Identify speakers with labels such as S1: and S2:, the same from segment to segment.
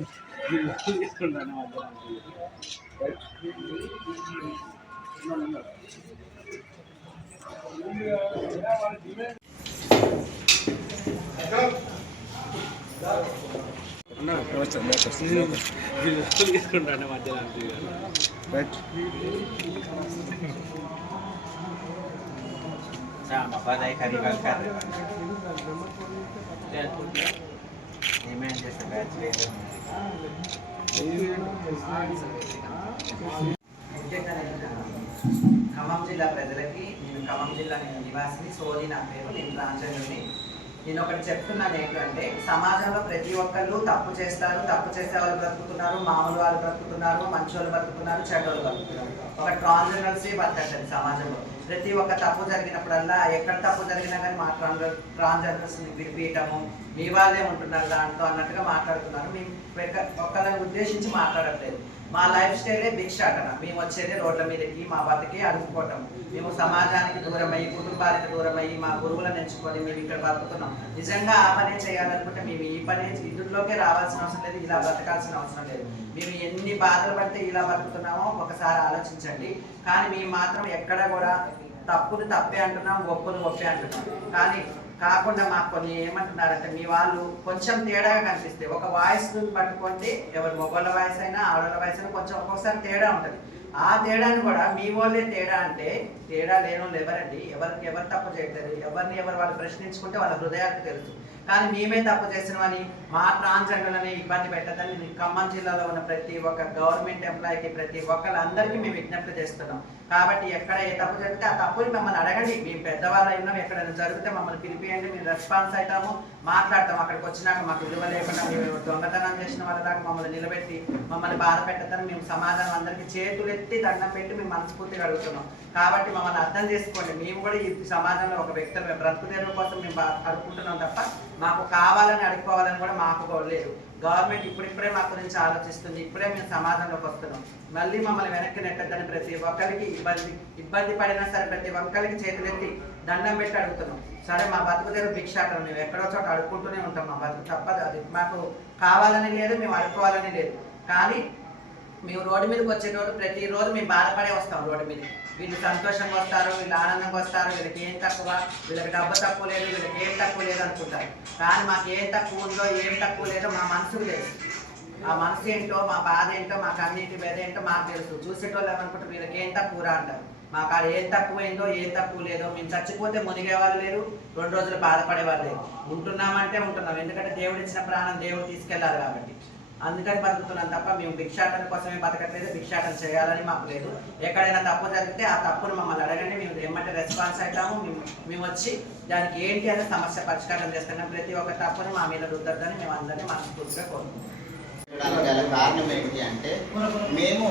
S1: అన్నా నేను నేను తీసుకుంటాను అన్నా నేను నేను తీసుకుంటాను మధ్యలో right
S2: Sama pa dahil karibal ka rin. Amen. Just a bad flavor. Khammam జిల్లా ప్రజలకి నేను ఖమ్మం జిల్లా నేను నివాసిని సోని నా పేరు నేను రాంచంద్రుని నేను ఒకటి చెప్తున్నాను ఏంటంటే సమాజంలో ప్రతి ఒక్కళ్ళు తప్పు చేస్తారు తప్పు చేసే వాళ్ళు బ్రతుకుతున్నారు మామూలు వాళ్ళు బ్రతుకుతున్నారు మంచి వాళ్ళు బ్రతుకుతున్నారు చెడ్డోళ్ళు బ్రతుకుతున్నారు. ఒక ట్రాన్స్జెండర్సే బతకండి సమాజంలో. ప్రతి ఒక్క తప్పు జరిగినప్పుడల్లా ఎక్కడ తప్పు జరిగినా కానీ మా ట్రాన్స్జెండర్స్ విడిపీయటము మీ వాళ్ళే ఉంటున్నారు దాంట్లో అన్నట్టుగా మాట్లాడుతున్నారు. మేము ఒక- ఒకళ్ళని ఉద్దేశించి మాట్లాడట్లేదు. మా లైఫ్ స్టైలే భిక్షాటన మేము వచ్చేది రోడ్ల మీదకి మా బతికి అడుగుకోవటం మేము సమాజానికి దూరమయ్యి కుటుంబానికి దూరమయ్యి మా గురువులను ఎంచుకొని మేము ఇక్కడ బతుకుతున్నాం. నిజంగా ఆ పనే చేయాలనుకుంటే మేము ఈ పనే ఇందులోకే రావాల్సిన అవసరం లేదు ఇలా బతకాల్సిన అవసరం లేదు. మేము ఎన్ని బాధలు పడితే ఇలా బతుకుతున్నామో ఒకసారి ఆలోచించండి. కానీ మేము మాత్రం ఎక్కడ కూడా తప్పును తప్పే అంటున్నాం గొప్పలు గొప్పే అంటున్నాం. కానీ కాకుండా మాకు కొన్ని ఏమంటున్నారంటే మీ వాళ్ళు కొంచెం తేడాగా కనిపిస్తే ఒక వాయిస్ పట్టుకుంటే ఎవరి మొగోళ్ళ వాయిస్ అయినా ఆడవాళ్ళ వాయిస్ అయినా కొంచెం ఒక్కొక్కసారి తేడా ఉంటుంది. ఆ తేడాని కూడా మీ వాళ్ళే తేడా అంటే తేడా లేని వాళ్ళు ఎవరండి? ఎవరికి ఎవరు తప్పు చేయట్లేదు? ఎవరిని ఎవరు వాళ్ళు ప్రశ్నించుకుంటే వాళ్ళ హృదయాలకు తెలుసు. కానీ మేమే తప్పు చేసినవని మా ట్రాన్స్జెండర్లని ఇబ్బంది పెట్టదని ఖమ్మం జిల్లాలో ఉన్న ప్రతి ఒక్క గవర్నమెంట్ ఎంప్లాయీకి ప్రతి ఒక్కళ్ళందరికీ మేము విజ్ఞప్తి చేస్తున్నాం. కాబట్టి ఎక్కడ ఏ తప్పు జరిగితే ఆ తప్పుని మమ్మల్ని అడగండి. మేము పెద్దవాళ్ళు అయినా ఎక్కడైనా జరిగితే మమ్మల్ని పిలిపియండి. మేము రెస్పాన్స్ అవుతాము. మాట్లాడతాం. అక్కడికి వచ్చినాక మాకు విలువ లేకుండా మేము దొంగతనం చేసిన వాళ్ళ దాకా మమ్మల్ని నిలబెట్టి మమ్మల్ని బాధ పెట్టద్దని మేము సమాధానం అందరికీ చేతులు ఎత్తి దండం పెట్టి మేము మనస్ఫూర్తిగా అడుగుతున్నాం. కాబట్టి మమ్మల్ని అర్థం చేసుకోండి. మేము కూడా ఈ సమాజంలో ఒక వ్యక్తి బ్రతుకు తెరువు కోసం మేము బా- తప్ప మాకు కావాలని అడుక్కోవాలని కూడా మాకు కూడా లేదు. గవర్నమెంట్ ఇప్పుడిప్పుడే మా గురించి ఆలోచిస్తుంది. ఇప్పుడే మేము సమాజంలోకి వస్తున్నాం. మళ్ళీ మమ్మల్ని వెనక్కి నెట్టద్దని ప్రతి ఒక్కరికి ఇబ్బంది ఇబ్బంది పడినా సరే ప్రతి ఒక్కరికి చేతులెత్తి దండం పెట్టి అడుగుతున్నాం. సరే మా బతుకు దగ్గర భిక్షాటం మేము ఎక్కడో చోట అడుక్కుంటూనే ఉంటాం. మా బతుకు తప్పదు. అది మాకు కావాలని లేదు మేము అడుక్కోవాలని లేదు. కానీ మేము రోడ్డు మీదకి వచ్చేటోడు ప్రతిరోజు మేము బాధపడే వస్తాం రోడ్డు మీద వీళ్ళు సంతోషంగా వస్తారు వీళ్ళు ఆనందంగా వస్తారు వీళ్ళకి ఏం తక్కువ? వీళ్ళకి డబ్బు తక్కువ లేదు వీళ్ళకి ఏం తక్కువ లేదు అనుకుంటారు. కానీ మాకు ఏం తక్కువ ఉందో ఏం తక్కువ లేదో మా మనసుకు తెలుసు. ఆ మనసు ఏంటో మా బాధ ఏంటో మా కమ్యూనిటీ మీద ఏంటో మాకు తెలుసు. చూసేటోళ్ళు ఏమనుకుంటారు? వీళ్ళకి ఏం తక్కువ రా అంటారు. మాకు ఆడ ఏం తక్కువైందో ఏం తక్కువ లేదో మేము చచ్చిపోతే మునిగే వాళ్ళు లేరు రెండు రోజులు బాధపడే వాళ్ళు లేరు. ఉంటున్నామంటే ఉంటున్నాం. ఎందుకంటే దేవుడు ఇచ్చిన ప్రాణం దేవుడు తీసుకెళ్ళాలి కాబట్టి. అందుకని బతుకుతున్నాం తప్ప మేము భిక్షాటన కోసమే బతకట్లేదు భిక్షాటన చేయాలని మాకు లేదు. ఎక్కడైనా తప్పు జరిగితే ఆ తప్పును మమ్మల్ని అడగండి మేము ఏమంటే రెస్పాన్స్ అవుతాము. మేము మేము వచ్చి దానికి ఏంటి అనే సమస్య పరిష్కారం చేస్తున్నాం ప్రతి ఒక్క తప్పును మా మీద రుద్దద్దని మేము అందరినీ మనస్ఫూర్తిగా కోరుకుంటున్నాం.
S3: గల కారణం ఏంటి అంటే మేము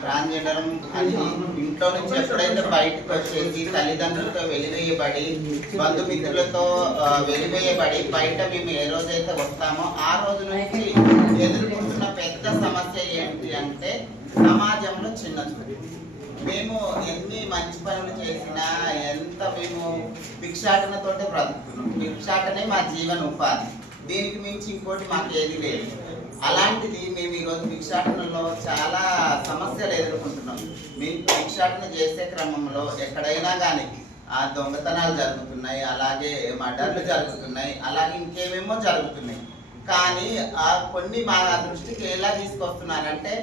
S3: ట్రాన్స్జెండర్ అని ఇంట్లో నుంచి ఎప్పుడైతే బయటకు వచ్చేసి తల్లిదండ్రులతో వెలివేయబడి బంధుమిత్రులతో వెలివేయబడి బయట మేము ఏ రోజైతే వస్తామో ఆ రోజు నుంచి ఎదుర్కొంటున్న పెద్ద సమస్య ఏంటి అంటే సమాజంలో చిన్న మేము ఎన్ని మంచి పనులు చేసినా ఎంత మేము భిక్షాటనతోటే బ్రతుకుతున్నాం. భిక్షాటనే మా జీవన ఉపాధి. దీనికి మించి ఇంకోటి మాకు ఏది లేదు. అలాంటిది మేము ఈరోజు భిక్షాటనలో చాలా సమస్యలు ఎదుర్కొంటున్నాం. మేము భిక్షాటన చేసే క్రమంలో ఎక్కడైనా కానీ ఆ దొంగతనాలు జరుగుతున్నాయి అలాగే మర్డర్లు జరుగుతున్నాయి అలాగే ఇంకేమేమో జరుగుతున్నాయి. కానీ ఆ కొన్ని మా దృష్టికి ఎలా తీసుకొస్తున్నారంటే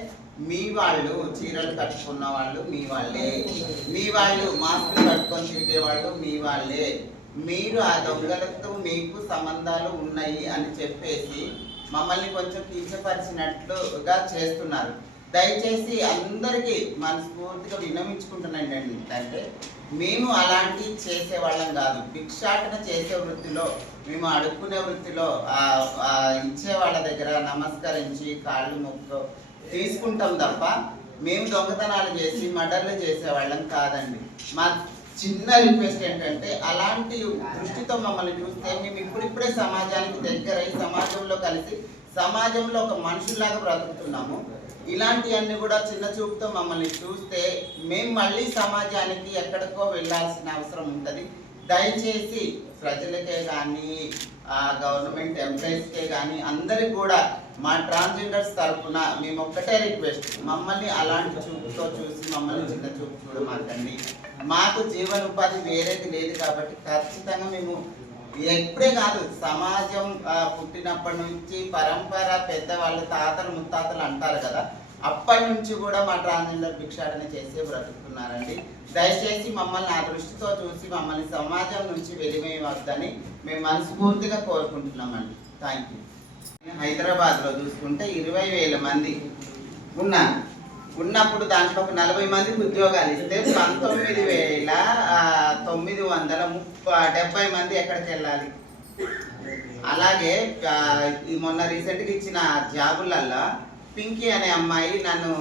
S3: మీ వాళ్ళు చీరలు కట్టుకున్న వాళ్ళు మీ వాళ్ళే. మీ వాళ్ళు మాస్కులు కట్టుకొని తిరిగే వాళ్ళు మీ వాళ్ళే. మీరు ఆ దొంగలతో మీకు సంబంధాలు ఉన్నాయి అని చెప్పేసి మమ్మల్ని కొంచెం కించపరిచినట్లుగా చేస్తున్నారు. దయచేసి అందరికీ మనస్ఫూర్తిగా విన్నవించుకుంటున్నాను ఏంటంటే మేము అలాంటి చేసే వాళ్ళం కాదు. భిక్షాటన చేసే వృత్తిలో మేము అడుక్కునే వృత్తిలో ఇచ్చే వాళ్ళ దగ్గర నమస్కరించి కాళ్ళు మొక్కు తీసుకుంటాం తప్ప మేము దొంగతనాలు చేసి మర్డర్లు చేసే వాళ్ళం కాదండి. మా చిన్న రిక్వెస్ట్ ఏంటంటే అలాంటి దృష్టితో మమ్మల్ని చూస్తే మేము ఇప్పుడిప్పుడే సమాజానికి దగ్గరై సమాజంలో కలిసి సమాజంలో ఒక మనుషుల్లాగా బ్రతుకుతున్నాము. ఇలాంటివన్నీ కూడా చిన్న చూపుతో మమ్మల్ని చూస్తే మేము మళ్ళీ సమాజానికి ఎక్కడికో వెళ్ళాల్సిన అవసరం ఉంటుంది. దయచేసి ప్రజలకే కానీ గవర్నమెంట్ ఎంప్లాయీస్కే కానీ అందరికి కూడా మా ట్రాన్స్జెండర్స్ తరఫున మేము ఒక్కటే రిక్వెస్ట్ మమ్మల్ని అలాంటి చూపుతో చూసి మమ్మల్ని చిన్న చూపు చూడమాకండి. మాకు జీవనోపాధి వేరేది లేదు కాబట్టి ఖచ్చితంగా మేము ఎప్పుడే కాదు సమాజం పుట్టినప్పటి నుంచి పరంపర పెద్దవాళ్ళు తాతలు ముత్తాతలు అంటారు కదా అప్పటి నుంచి కూడా మా ట్రాన్స్జెండర్ భిక్షాటన చేసే బ్రతుకుతున్నారండి. దయచేసి మమ్మల్ని ఆ దృష్టితో చూసి మమ్మల్ని సమాజం నుంచి వెలివేయవద్దని మేము మనస్ఫూర్తిగా కోరుకుంటున్నామండి. థ్యాంక్ యూ హైదరాబాద్లో చూసుకుంటే ఇరవై వేల మంది ఉన్నారు. ఉన్నప్పుడు దాంట్లో ఒక నలభై మందికి ఉద్యోగాలు ఇస్తే పంతొమ్మిది వేల తొమ్మిది వందల ముప్పై డెబ్బై మంది ఎక్కడికి వెళ్ళాలి? అలాగే ఈ మొన్న రీసెంట్గా ఇచ్చిన జాబులల్లో పింకీ అనే అమ్మాయి నన్ను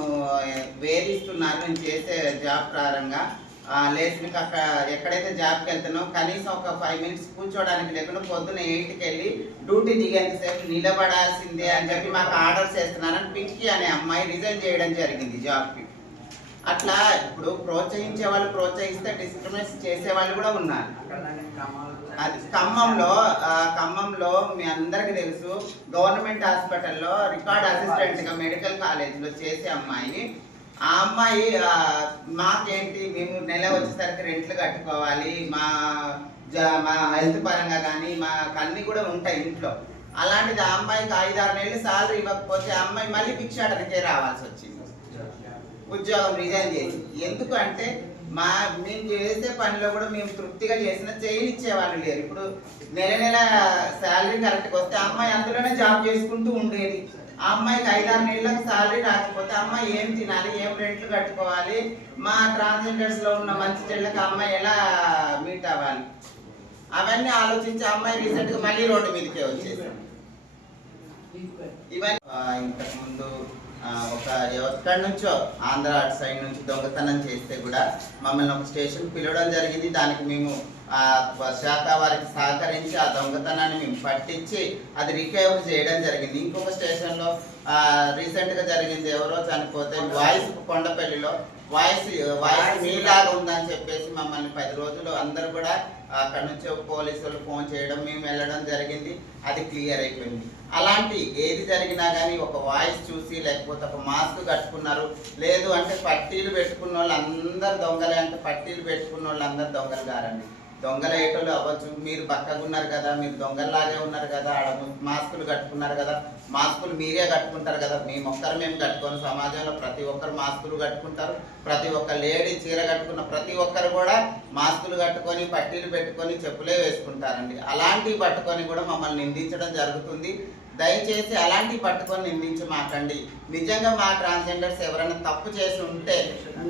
S3: వేధిస్తున్నారు. నేను చేసే జాబ్ ప్రారంభంగా ఆ, లేదు మీకు అక్కడ ఎక్కడైతే జాబ్కి వెళ్తానో కనీసం ఒక ఫైవ్ మినిట్స్ కూర్చోడానికి లేకుండా పొద్దున్న ఎయిట్కి వెళ్ళి డ్యూటీ దిగేంతసేపు నిలబడాల్సిందే అని చెప్పి మాకు ఆర్డర్ చేస్తున్నానని పింకీ అనే అమ్మాయి రిజైన్ చేయడం జరిగింది జాబ్కి అట్లా ఇప్పుడు ప్రోత్సహించే వాళ్ళు ప్రోత్సహిస్తే డిస్క్రిమినేట్ చేసే వాళ్ళు కూడా ఉన్నారు. అది ఖమ్మంలో ఖమ్మంలో మీ అందరికీ తెలుసు గవర్నమెంట్ హాస్పిటల్లో రికార్డ్ అసిస్టెంట్గా మెడికల్ కాలేజ్లో చేసే అమ్మాయి ఆ అమ్మాయి మాకేంటి మేము నెల వచ్చేసరికి రెంట్లు కట్టుకోవాలి మా మా హెల్త్ పరంగా కానీ మా అన్ని కూడా ఉంటాయి ఇంట్లో. అలాంటిది ఆ అమ్మాయికి ఐదారు నెలలు సాలరీ ఇవ్వకపోతే ఆ అమ్మాయి మళ్ళీ భిక్షాటనకే రావాల్సి వచ్చింది. ఉద్యోగం రిజైన్ చేసి. ఎందుకంటే మా మేము చేసే పనిలో కూడా మేము తృప్తిగా చేసిన చేయనిచ్చే వాళ్ళు లేరు. ఇప్పుడు నెల నెల శాలరీ కరెక్ట్గా వస్తే అమ్మాయి అందులోనే జాబ్ చేసుకుంటూ ఉండేది. ఆ అమ్మాయికి ఐదారు నెలలకు శాలరీ రాకపోతే అమ్మాయి ఏం తినాలి ఏం రెంట్లు కట్టుకోవాలి? మా ట్రాన్స్జెండర్స్లో ఉన్న మంచి చెడ్లకు అమ్మాయి ఎలా మీట్ అవ్వాలి? అవన్నీ ఆలోచించి అమ్మాయి రీసెంట్గా మళ్ళీ రోడ్డు మీదకే వచ్చేసి ఇవన్నీ ఆ, ఇంతకు ముందు ఆ, ఒక ఎక్కడి నుంచో ఆంధ్ర అటు సైడ్ నుంచి దొంగతనం చేస్తే కూడా మమ్మల్ని ఒక స్టేషన్ పిలవడం జరిగింది. దానికి మేము ఆ శాఖ వారికి సహకరించి ఆ దొంగతనాన్ని మేము పట్టించి అది రికవర్ చేయడం జరిగింది. ఇంకొక స్టేషన్లో రీసెంట్గా జరిగింది ఎవరో చనిపోతే వాయిస్ కొండపల్లిలో వాయిస్ వాయిస్ మీలాగా ఉందని చెప్పేసి మమ్మల్ని పది రోజులు అందరూ కూడా అక్కడ నుంచి పోలీసులు ఫోన్ చేయడం మేము వెళ్ళడం జరిగింది. అది క్లియర్ అయిపోయింది. అలాంటి ఏది జరిగినా కానీ ఒక వాయిస్ చూసి లేకపోతే ఒక మాస్క్ కట్టుకున్నారు. లేదు అంటే పట్టీలు పెట్టుకున్న వాళ్ళు అందరు దొంగలే అంటే పట్టీలు పెట్టుకున్న వాళ్ళు అందరు దొంగలు కారండి. దొంగలు ఏటోళ్ళు అవ్వచ్చు. మీరు పక్కగా ఉన్నారు కదా మీరు దొంగల్లాగే ఉన్నారు కదా ఆడ మాస్కులు కట్టుకున్నారు కదా మాస్కులు మీరే కట్టుకుంటారు కదా మేము ఒక్కరు మేము కట్టుకొని. సమాజంలో ప్రతి ఒక్కరు మాస్కులు కట్టుకుంటారు. ప్రతి ఒక్క లేడీ చీర కట్టుకున్న ప్రతి ఒక్కరు కూడా మాస్కులు కట్టుకొని పట్టీలు పెట్టుకొని చెప్పులే వేసుకుంటారండి. అలాంటివి పట్టుకొని కూడా మమ్మల్ని నిందించడం జరుగుతుంది. దయచేసి అలాంటివి పట్టుకొని నిర్మించి మాట్లాడండి నిజంగా మా ట్రాన్స్జెండర్స్ ఎవరైనా తప్పు చేసి ఉంటే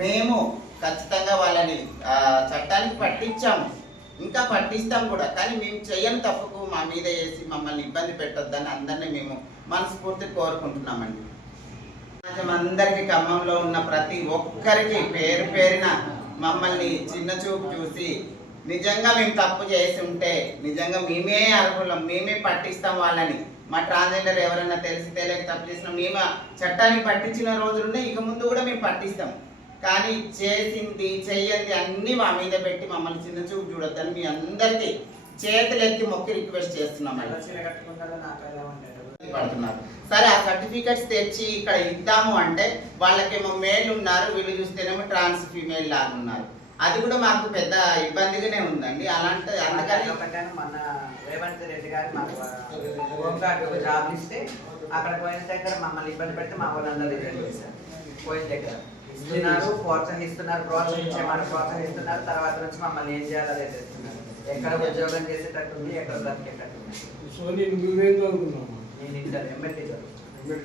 S3: మేము ఖచ్చితంగా వాళ్ళని చట్టానికి పట్టించాము ఇంకా పట్టిస్తాం కూడా. కానీ మేము చేయని తప్పుకు మా మీద వేసి మమ్మల్ని ఇబ్బంది పెట్టొద్దని అందరినీ మేము మనస్ఫూర్తి కోరుకుంటున్నామండి. సమాజం అందరికీ ఖమ్మంలో ఉన్న ప్రతి ఒక్కరికి పేరు పేరిన మమ్మల్ని చిన్న చూపు చూసి నిజంగా మేము తప్పు చేసి ఉంటే నిజంగా మేమే అర్హులం మేమే పట్టిస్తాం వాళ్ళని. మా ట్రాన్స్జెండర్ ఎవరైనా తెలిసి తెలియక తప్పు చేసిన మేము చట్టాన్ని పట్టించిన రోజులుండే ఇక ముందు కూడా మేము పట్టిస్తాం. కానీ చేసింది చెయ్యంది అన్ని మా మీద పెట్టి మమ్మల్ని చిన్న చూపు చూడొద్దని మీ అందరికీ చేతులెత్తి మొక్కి రిక్వెస్ట్ పడుతున్నారు. సరే ఆ సర్టిఫికెట్స్ తెచ్చి ఇక్కడ ఇద్దాము అంటే వాళ్ళకేమో మేల్ ఉన్నారు వీళ్ళు చూస్తేనేమో ట్రాన్స్ ఫీమేల్ లాగా ఉన్నారు. అది కూడా మాకు పెద్ద ఇబ్బందిగానే ఉందండి. అలాంటి అందుకని
S2: మన రేవంత్ రెడ్డి గారు మాకు హోంగార్డ్ జాబ్ ఇస్తే అక్కడ పోయిన దగ్గర మమ్మల్ని ఇబ్బంది పెడితే మా వాళ్ళందరూ రిజైన్ చేశారు. పోయిన దగ్గర ఇస్తున్నారు ప్రోత్సహిస్తున్నారు ప్రోత్సహించేమని ప్రోత్సహిస్తున్నారు. తర్వాత నుంచి మమ్మల్ని ఏం చేయాలో అదే చేస్తున్నారు. ఎక్కడ ఉద్యోగం చేసేటట్టు ఉంది ఎక్కడ బ్రతికేటట్టు ఉంది
S1: నువ్వేం చదువుకున్నావు?
S2: నేను ఎంఎల్టీ
S1: ఎంబెడ్